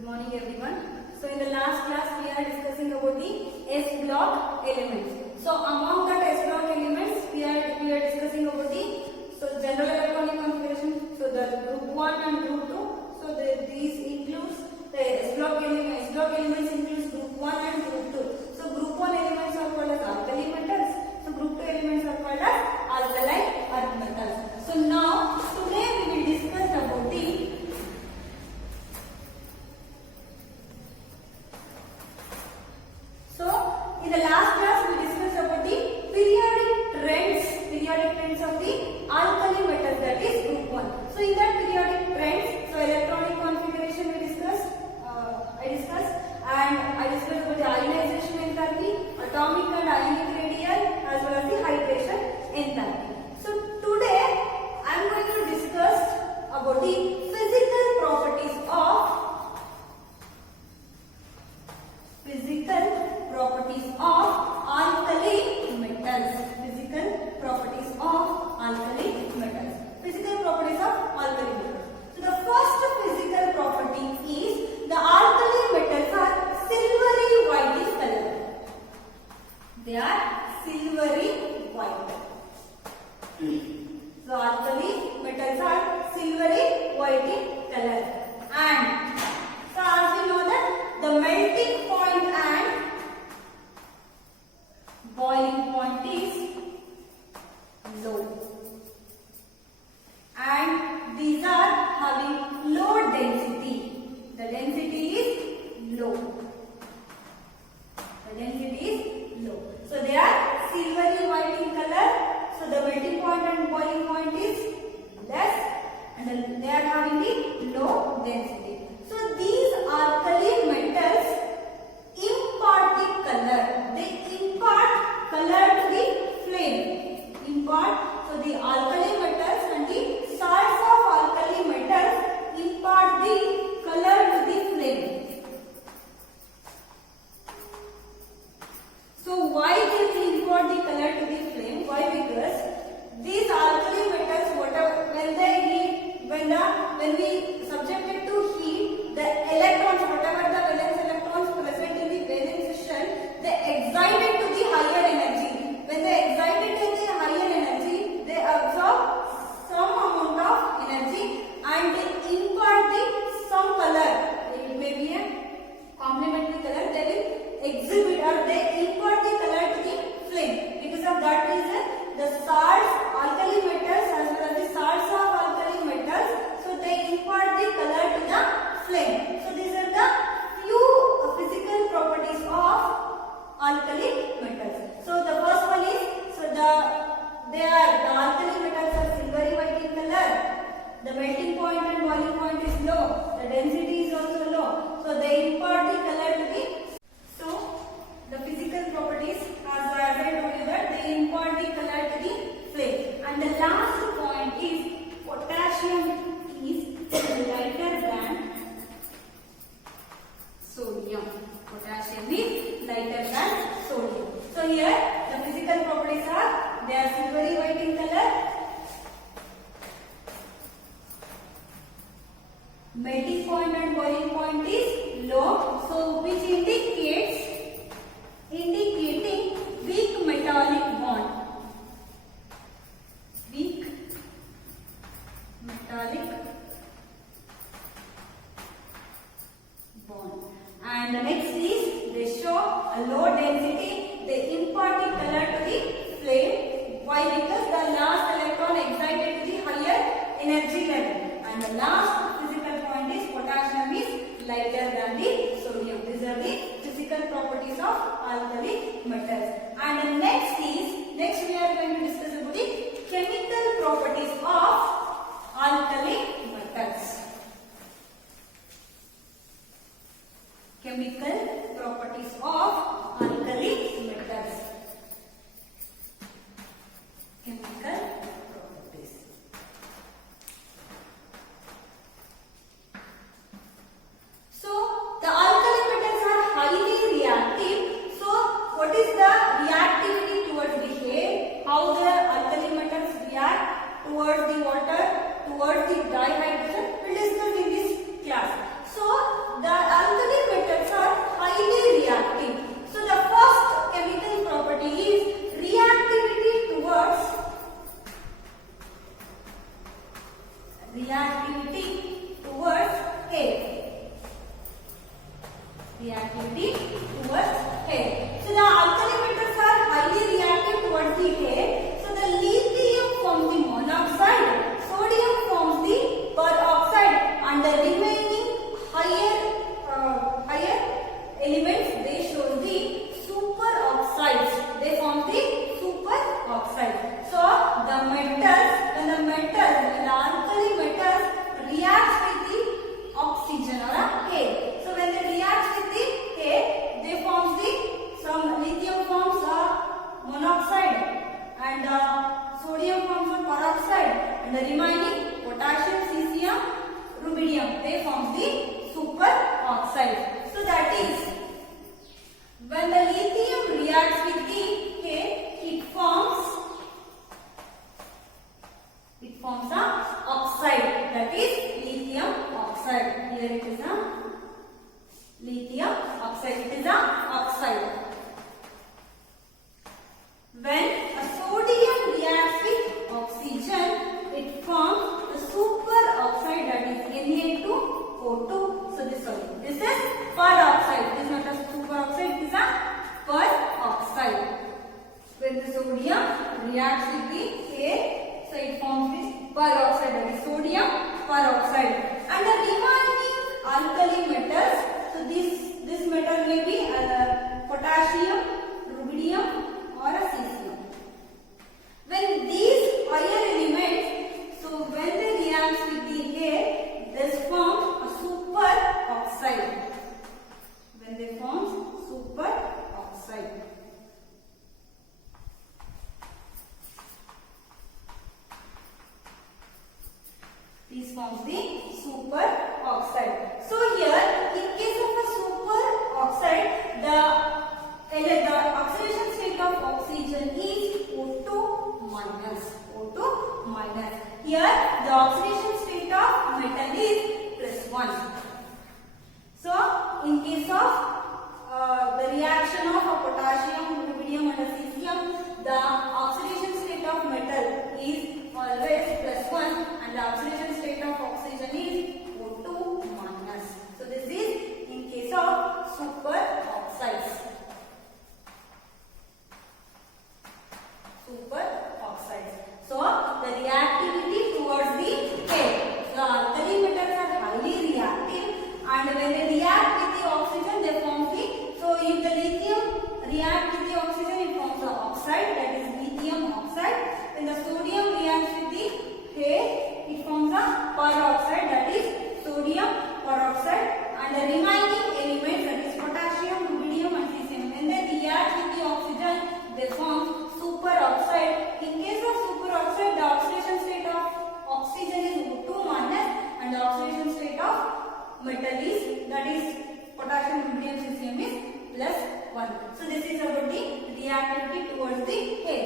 Good morning everyone. So in the last class we are discussing about the S block elements. So among that S block elements we are discussing about the general electronic configuration. So the group 1 and group 2. So these includes the S block elements. S block elements includes group 1 and group 2. So group 1 elements are called as alkali metals. So group 2 elements are called as alkaline earth metals. So now today we will discuss about the in the last class we discussed about the periodic trends of the alkali metals, that is group 1. So in that periodic trends, so electronic configuration we discussed, I discussed about the ionization enthalpy, atomic and ionic radial, as well as the hydration enthalpy. So today I am going to discuss about the physical properties of alkali metals. Physical properties of alkali metals. Physical properties of alkali metals. So the first physical property is the alkali metals are silvery white in color. They are silvery white. So alkali metals are silvery white in color. And so as we know that the melting point and boiling point is low, and these are having low density. The density is low. So they are silvery white in color. So the melting point and boiling point is less, and they are having the low density. So these alkali metals impart the color. They impart color to the flame. So the alkali metals and the salts of alkali metals impart the color to the flame. So why they will impart the color to the flame? Why? Because these alkali metals, whatever, when they heat, when we subject it to heat, the electrons, whatever the valence electrons present in the valence shell, they excite it to the higher energy. When they excite it to the higher energy, they absorb some amount of energy and they impart some color. It may be a complementary color. They will exhibit or they impart the color to the flame. Because of that reason, the salts, alkali metals, as well as the salts of alkali metals, so they impart the color to the flame. So these are the few physical properties of alkali metals. So the first one is, the alkali metals are silvery white in color. The melting point and boiling point is low. The density is also low. So they impart the color to the. So the physical properties, as I told you that they impart the color to the flame. And the last point is potassium is lighter than sodium. Potassium is lighter than sodium. So here the physical properties are, they are silvery white in color. Melting point and boiling point is low. So which indicating weak metallic bond. Weak metallic bond. And the next is, they show a low density. They impart the color to the flame. Why? Because the last electron excited to the higher energy level. And the last physical point is potassium is lighter than the sodium. These are the physical properties of alkali metals. And the next we are going to discuss about the chemical properties of alkali metals. Chemical properties of alkali metals. Chemical properties. So the alkali metals are highly reactive. So what is the reactivity towards the air? How the alkali metals react towards the water, towards the dihydrogen? We will discuss in this class. So the reactivity towards hair. So the alkali metals are highly reactive towards the hair. So the lithium forms the monoxide, sodium forms the peroxide, and the remaining higher elements, they show the superoxides. They form the superoxide. So the metals, when the alkali metals reacts with the oxygen or air. So when they react with the air, they form some lithium forms monoxide, and sodium forms peroxide, and the remaining potassium, cesium, rubidium, they form the superoxide. So that is, when the lithium reacts with the air, it forms a oxide, that is lithium oxide. Here it is a lithium oxide. It is a oxide. When a sodium reacts with oxygen, it forms the superoxide, that is Na2O2. So this is peroxide. It is not a superoxide, it is a peroxide. When the sodium reacts with the air, so it forms this peroxide, that is sodium peroxide. And the remaining alkali metals, so this metal may be potassium, rubidium, or a cesium. When these higher elements, so when they react with the air, this forms a superoxide. When they form superoxide. This forms the superoxide. So here, in case of a superoxide, the oxidation state of oxygen is O2 minus. O2 minus. Here, the oxidation state of metal is +1. So, in case of the reaction of a potassium, rubidium, and a cesium, the oxidation state of metal is always +1, and the oxidation state of oxygen is O2 minus. So this is in case of superoxides. Superoxides. So the reactivity towards the air. The alkali metals are highly reactive, and when they react with the oxygen, they form the. So if the lithium reacts with the oxygen, it forms the oxide, that is lithium oxide. When the sodium reacts with the air, it forms a peroxide, that is sodium peroxide, and the remaining elements, that is potassium, rubidium, and cesium, when they react with the oxygen, they form superoxide. In case of superoxide, the oxidation state of oxygen is O2 minus, and the oxidation state of metal is, that is potassium, rubidium, cesium, is +1. So this is about the reactivity towards the air.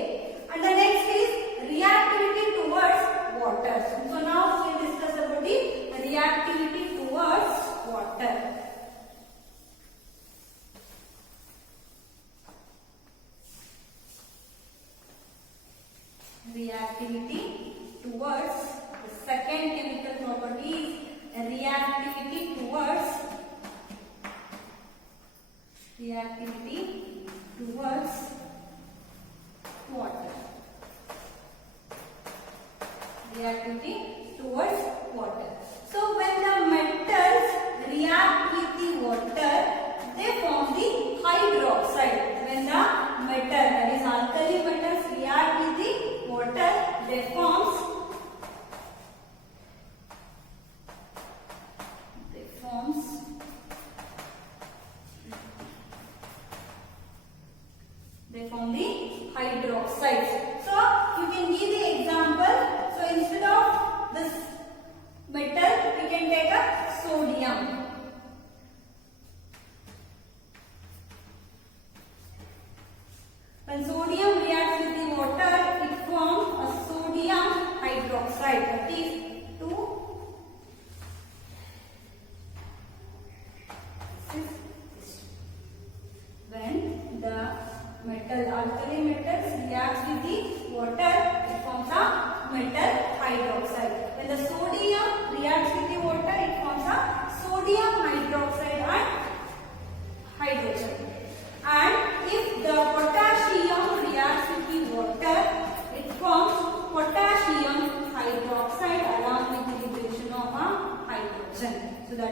And the next is reactivity towards water. So now we will discuss about the reactivity towards water. Reactivity towards the second chemical property is reactivity towards water. Reactivity towards water. So when the metals react with the water, they form the hydroxide. When the metal, that is alkali metals, react with the water, they form the hydroxides. So you can give the example. So instead of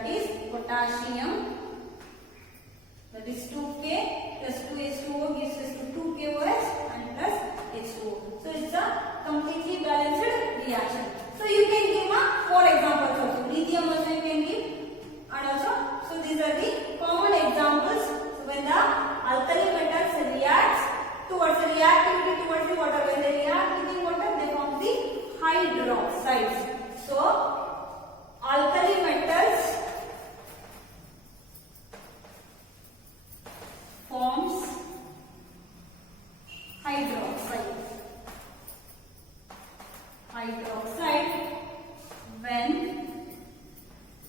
that is potassium. That is 2K plus 2H2O gives us to 2KOH and plus H2O. So it's a completely balanced reaction. So you can give 4 examples also. Lithium also you can give, and also so these are the common examples. So when the alkali metals reacts towards the reactivity towards the water, when they react with the water, they form the hydroxides. So alkali metals forms hydroxide when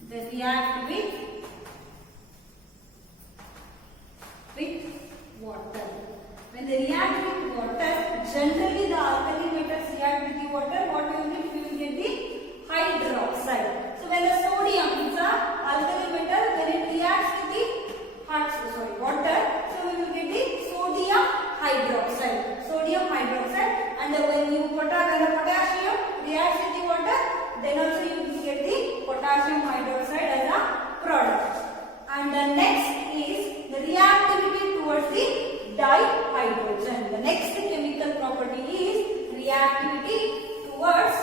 they react with water. When they react with water, generally the alkali metals react with the water. What we will get? We will get the hydroxide. So when the sodium is a alkali metal, when it reacts with the water, so we will get the sodium hydroxide. And when you when the potassium reacts with the water, then also you will get the potassium hydroxide as a product. And the next is the reactivity towards the dihydrogen. The next chemical property is reactivity towards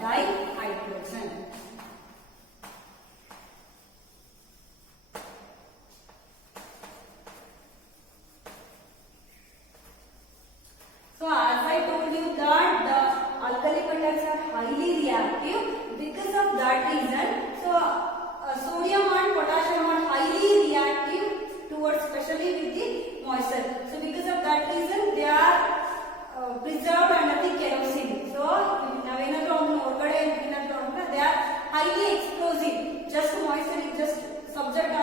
dihydrogen. So as I told you that the alkali metals are highly reactive, because of that reason, so sodium and potassium are highly reactive towards, especially with the moisture. So because of that reason, they are preserved under the kerosene. So they are highly explosive. Just moisture is just subject to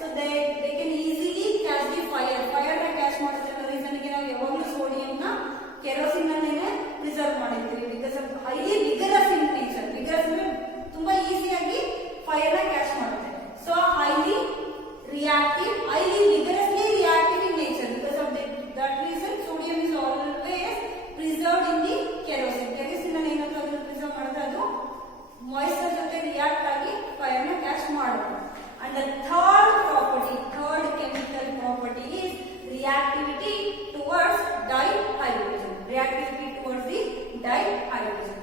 so they can easily catch the fire. Fire catch reason sodium kerosene preserve because of highly vigorous in nature. Vigorous easy fire catch so highly reactive, highly vigorously reactive in nature. Because of that reason, sodium is always preserved in the kerosene. Kerosene preserve moisture jote react agi fire na catch ಮಾಡುತ್ತೆ. And the third chemical property is reactivity towards dihydrogen. Reactivity towards the dihydrogen.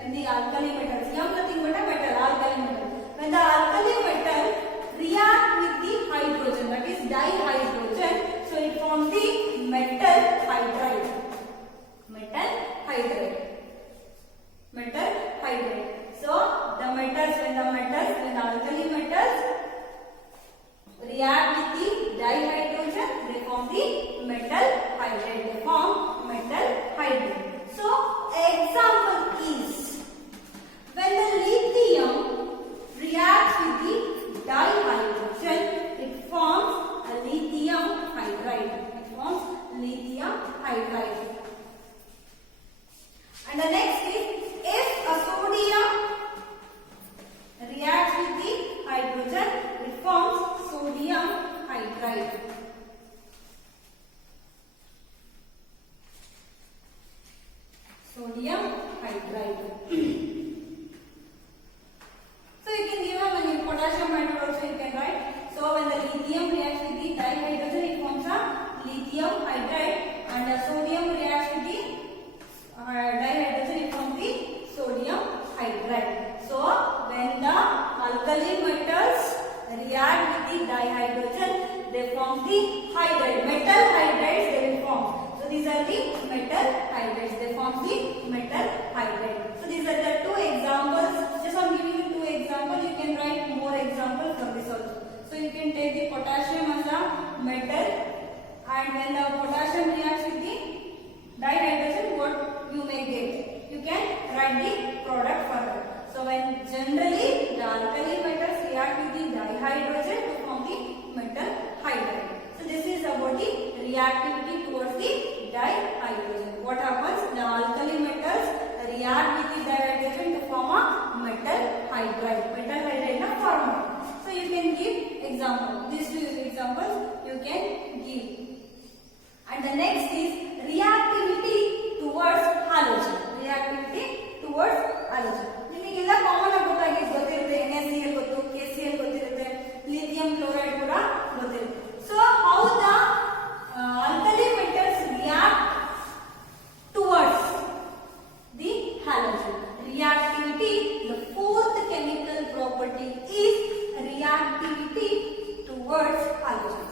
When the alkali metals, nothing but a metal, alkali metal. When the alkali metal react with the hydrogen, that is dihydrogen, so it forms the metal hydride. So when the alkali metals react with the dihydrogen, they form the metal hydride. So example is when the lithium reacts with the dihydrogen, it forms a lithium hydride. And the next is, if a sodium reacts with the hydrogen, it forms sodium hydride. So you can give potassium hydride also you can write. So when the lithium reacts with the dihydrogen, it forms a lithium hydride, and the sodium reacts with the dihydrogen, it forms the sodium hydride. So when the alkali metals react with the dihydrogen, they form the hydride. Metal hydrides they will form. So these are the metal hydrides. They form the metal hydride. So these are the two examples. Just I'm giving you two examples. You can write more examples from this also. So you can take the potassium as a metal, and when the potassium reacts with the dihydrogen, what you may get? You can write the product further. So when generally the alkali metals react with the dihydrogen to form the metal hydride. So this is about the reactivity towards the dihydrogen. What happens? The alkali metals react with the dihydrogen to form a metal hydride. Metal hydride na form. So you can give example. These two examples. And the next is reactivity towards halogen. Reactivity towards halogen. ನಿಮಗೆಲ್ಲ common ಆಗಿ ಗೊತ್ತಿರುತ್ತೆ NaCl ಗೊತ್ತು, KCl ಗೊತ್ತಿರುತ್ತೆ, lithium chloride ಕೂಡ ಗೊತ್ತಿರುತ್ತೆ. So how the alkali metals react towards the halogen? Reactivity, the fourth chemical property is reactivity towards halogen.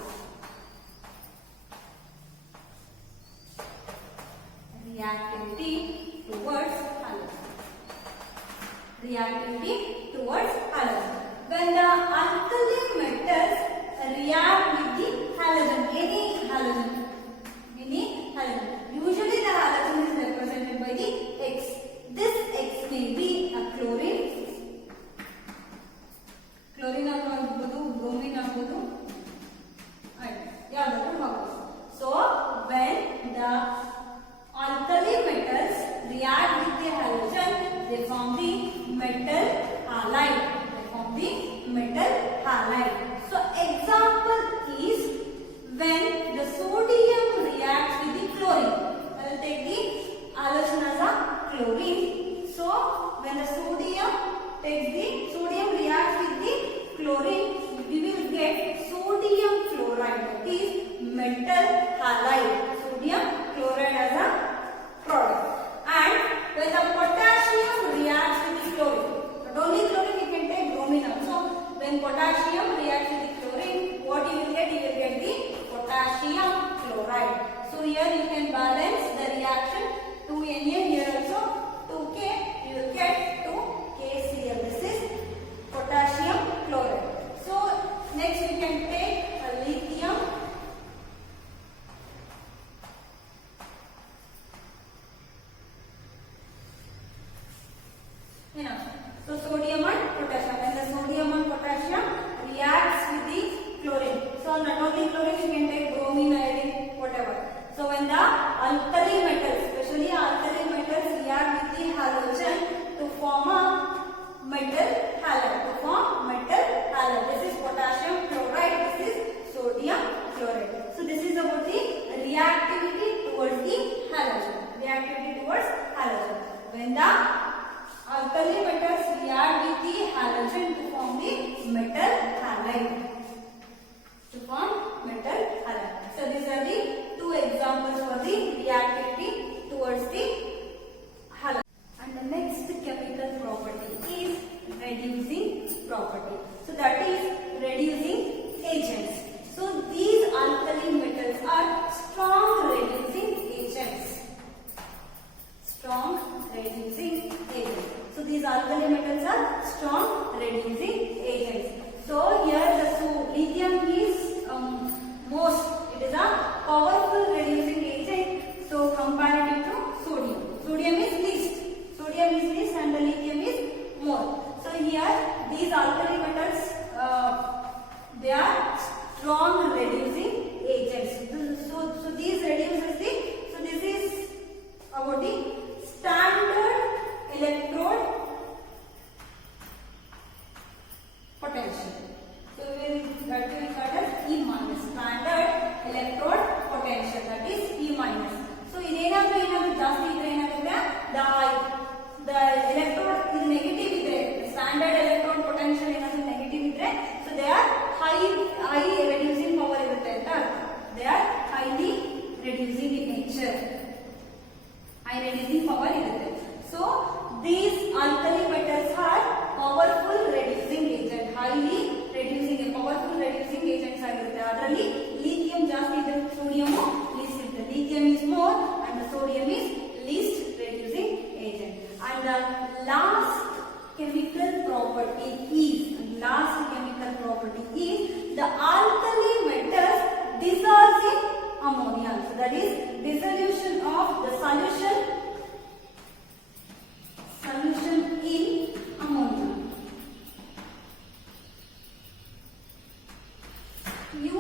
Reactivity towards halogen. Reactivity towards halogen. When the alkali metals react with the halogen, any halogen, usually the halogen is represented by the X. This X may be a chlorine ಆಗಬಹುದು, bromine ಆಗಬಹುದು, ಯಾವ್ದಾದ್ರು ಆಗಬಹುದು. So when the alkali metals react with the halogen, they form the metal halide. So example is when the sodium reacts with the chlorine. I will take the halogen as a chlorine. So when the sodium reacts with the chlorine, we will get sodium chloride, that is metal halide. Sodium chloride as a product. And when the potassium reacts with the chlorine, not only chlorine, you can take bromine also. When potassium reacts with the chlorine, what you will get? You will get the potassium chloride. So here you can balance the reaction. 2Na here also 2K, you will get 2KCl. This is potassium chloride. So next we can take a lithium. So sodium and potassium. When the sodium and potassium reacts with the chlorine, so not only chlorine, you can take bromine, iodine, whatever. So when the alkali metals, especially alkali metals, react with the halogen to form a metal halide. This is potassium chloride. This is sodium chloride. So this is about the reactivity towards the halogen. When the alkali metals react with the halogen to form the metal halide. So these are the two examples for the reactivity towards the halogen. And the next chemical property is reducing property. So that is reducing agents. So these alkali metals are strong reducing agents. So these alkali metals are strong reducing agents. So here the lithium is it is a powerful reducing agent. So comparative to sodium. Sodium is least and the lithium is more. So here these alkali metals they are strong reducing agents. So these reduces the, so this is about the standard electrode potential. So we will that is E minus, standard electrode potential, that is E minus. So idenadru ಜಾಸ್ತಿ ಇದ್ರೆ ಏನಾಗುತ್ತೆ, the electrode is negative ಇದ್ರೆ, standard electrode potential ಏನಾದ್ರು negative ಇದ್ರೆ, so they are high reducing power ಇರುತ್ತೆ ಅಂತ ಅರ್ಥ. They are highly reducing in nature. High reducing power ಇರುತ್ತೆ. So these alkali metals are powerful reducing agent, highly reducing, powerful reducing agents ಆಗಿರುತ್ತೆ. ಅದರಲ್ಲಿ lithium ಜಾಸ್ತಿ ಇದೆ, sodium least ಇದೆ. Lithium is more and the sodium is least reducing agent. And the last chemical property is the alkali metals dissolves in ammonia. So that is dissolution of the solution in ammonia.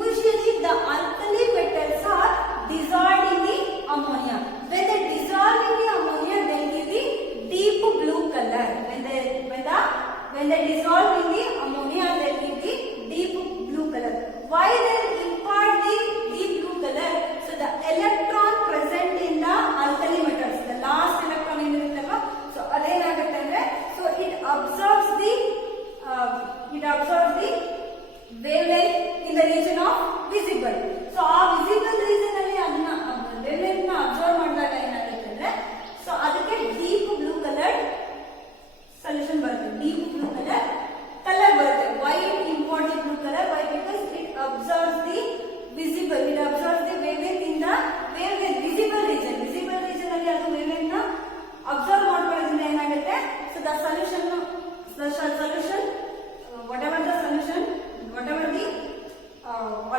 Usually the alkali metals are dissolved in the ammonia. When they dissolve in the ammonia, they give the deep blue color. When they dissolve in the ammonia, they give the deep blue color. Why they impart the deep blue color? So the electron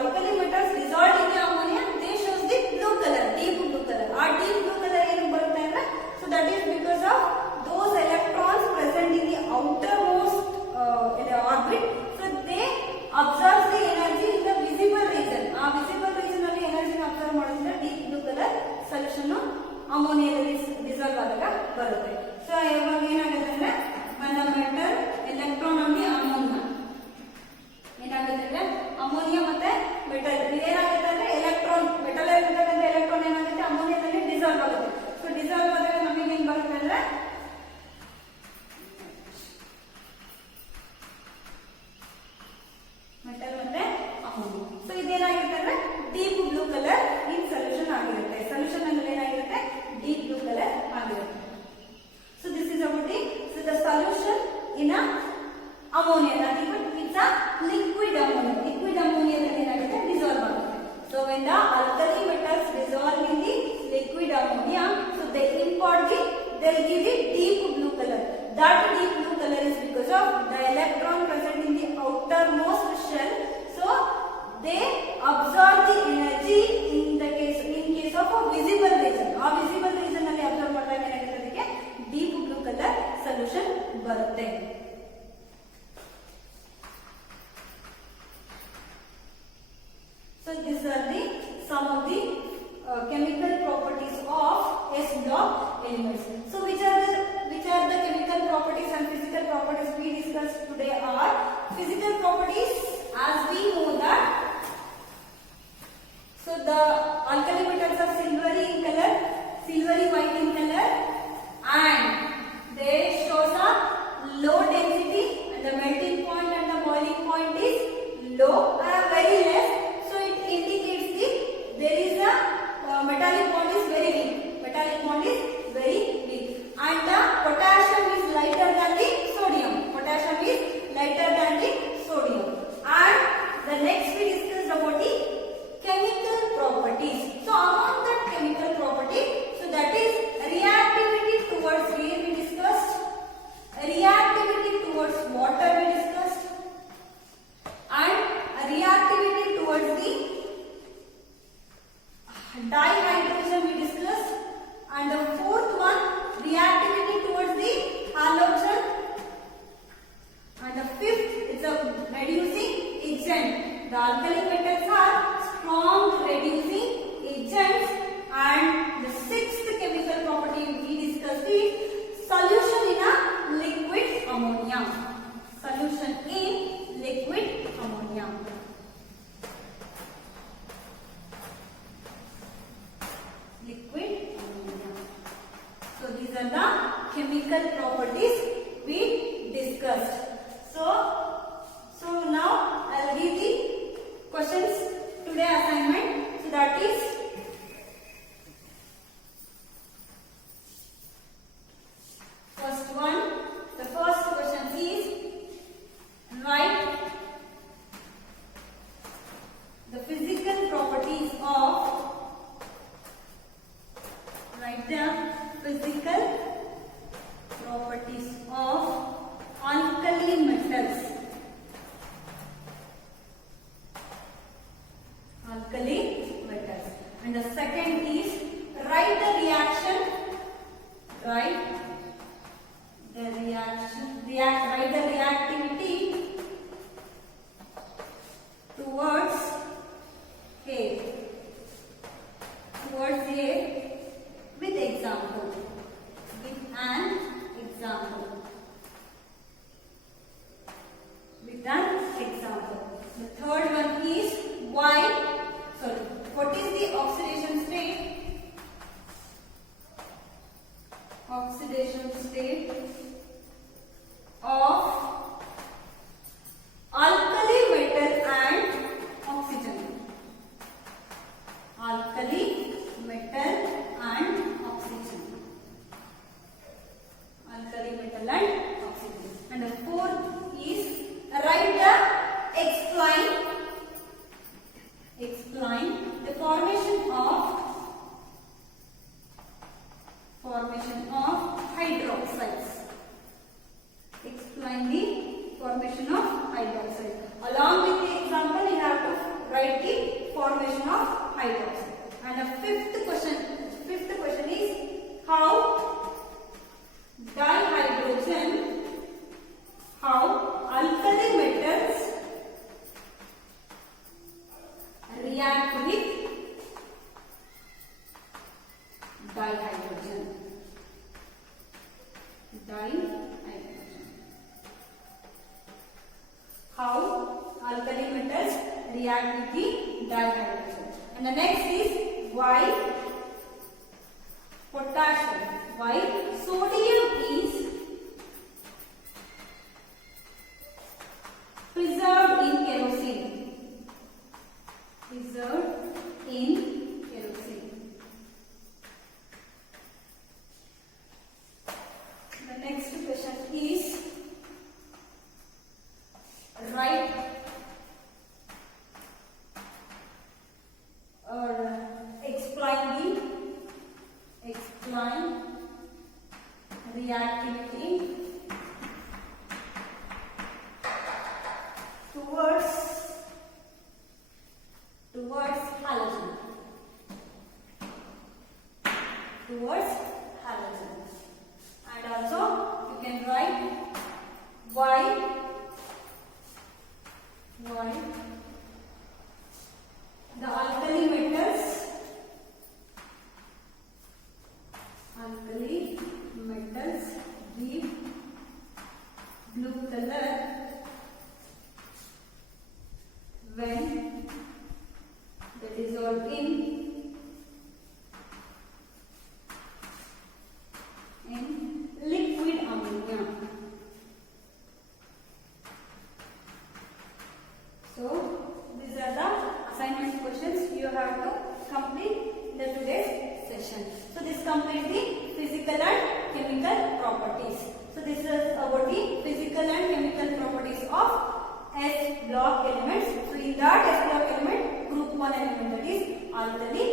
alkali metals dissolved in the ammonia, they shows the blue color, deep blue color. Our deep blue color ಏನು ಬರುತ್ತೆ ಅಂದ್ರೆ, so that is because of those electrons present in the outermost orbit, so they absorb the energy in the visible region. ಆ visible region ಅಲ್ಲಿ energy absorb ಮಾಡೋದ್ರಿಂದ deep blue color solution ಅಮೋನಿಯಾದಲ್ಲಿ dissolve ಆದಾಗ ಬರುತ್ತೆ. So ಇವಾಗ ಏನಾಗುತ್ತೆ ಅಂದ್ರೆ, when the metal electron on the ammonia ಏನಾಗುತ್ತೆ ಅಂದ್ರೆ, ಅಮೋನಿಯಾ ಮತ್ತೆ ಮೆಟಲ್ ಏನಾಗುತ್ತೆ ಅಂದ್ರೆ, ಎಲೆಕ್ಟ್ರಾನ್ ಮೆಟಲ್ ಇರತಕ್ಕಂಥ ಎಲೆಕ್ಟ್ರಾನ್ ಏನಾಗುತ್ತೆ ಅಮೋನಿಯಾದಲ್ಲಿ ಡಿಸಾಲ್ವ್ ಆಗುತ್ತೆ. ಸೊ ಡಿಸಾಲ್ವ್ ಆದಾಗ ನಮಗೆ ಏನ್ ಬರುತ್ತೆ ಅಂದ್ರೆ, ಮೆಟಲ್ ಮತ್ತೆ ಅಮೋನಿಯಾ. ಸೊ ಇದೇನಾಗಿರುತ್ತೆ ಅಂದ್ರೆ deep blue colour in solution ಆಗಿರುತ್ತೆ. ಸೊಲ್ಯೂಷನ್ ಅಲ್ಲಿ ಏನಾಗಿರುತ್ತೆ, ಡೀಪ್ ಬ್ಲೂ ಕಲರ್ ಆಗಿರುತ್ತೆ. So this is about the solution in a ammonia, that is it's a liquid ammonia. Liquid ammonia ದಲ್ಲಿ ಏನಾಗುತ್ತೆ, dissolve ಆಗುತ್ತೆ. So when the alkali metals dissolve in the liquid ammonia, so they they'll give the deep blue color. That deep blue color is because of the electron present in the outermost shell. So they absorb the energy in case of a visible region. ಆ visible region ಅಲ್ಲಿ absorb ಮಾಡಿದಾಗ ಏನಾಗುತ್ತೆ, ಅದಕ್ಕೆ deep blue color solution ಬರುತ್ತೆ. So these are some of the chemical properties of S block elements. So which are the chemical properties and physical properties we discussed today are physical properties. As we know that, so the alkali metals are silvery in color, silvery white in color, and they shows a low density, and the melting point and the boiling point is low or very less. So it indicates there is a metallic bond is very weak. Metallic bond is very weak, and the potassium is lighter than the sodium. Potassium is lighter than the sodium. And the next we discussed about the chemical properties. So among that chemical property, so that is reactivity towards air we discussed, reactivity towards water we discussed, and reactivity towards the dihydrogen we discussed, and the fourth one reactivity towards the halogen, and the fifth is a reducing agent. The alkali metals are strong reducing agents, and the sixth chemical property we discussed is solution in a liquid ammonia. Solution in liquid ammonia. Liquid ammonia. So these are the chemical properties we discussed. So now I'll give the questions today assignment. So that is first one. The first question is, write the physical properties of, write the physical properties of alkali metals. Alkali metals. And the second is, write the reaction. Write the reactivity towards air. Towards air with example. With an example. With an example. The third one is, what is the oxidation state? Oxidation state of alkali metal and oxygen. Alkali metal and oxygen. Alkali metal and oxygen. And the fourth is, write the explain the formation of hydroxides. formation of hydroxide. And the fifth question is how alkali metals react with dihydrogen. How alkali metals react with the dihydrogen. And the next is why sodium is preserved in kerosene. The next question is write or explain reactivity towards halogen. And also you can write why the alkali metals give blue color when they dissolve in liquid ammonia. So these are the assignment questions you have to complete in the today's session. So this completes the physical and chemical properties. So this is about the physical and chemical properties of S block elements. So in that S block element, group 1 element, that is alkali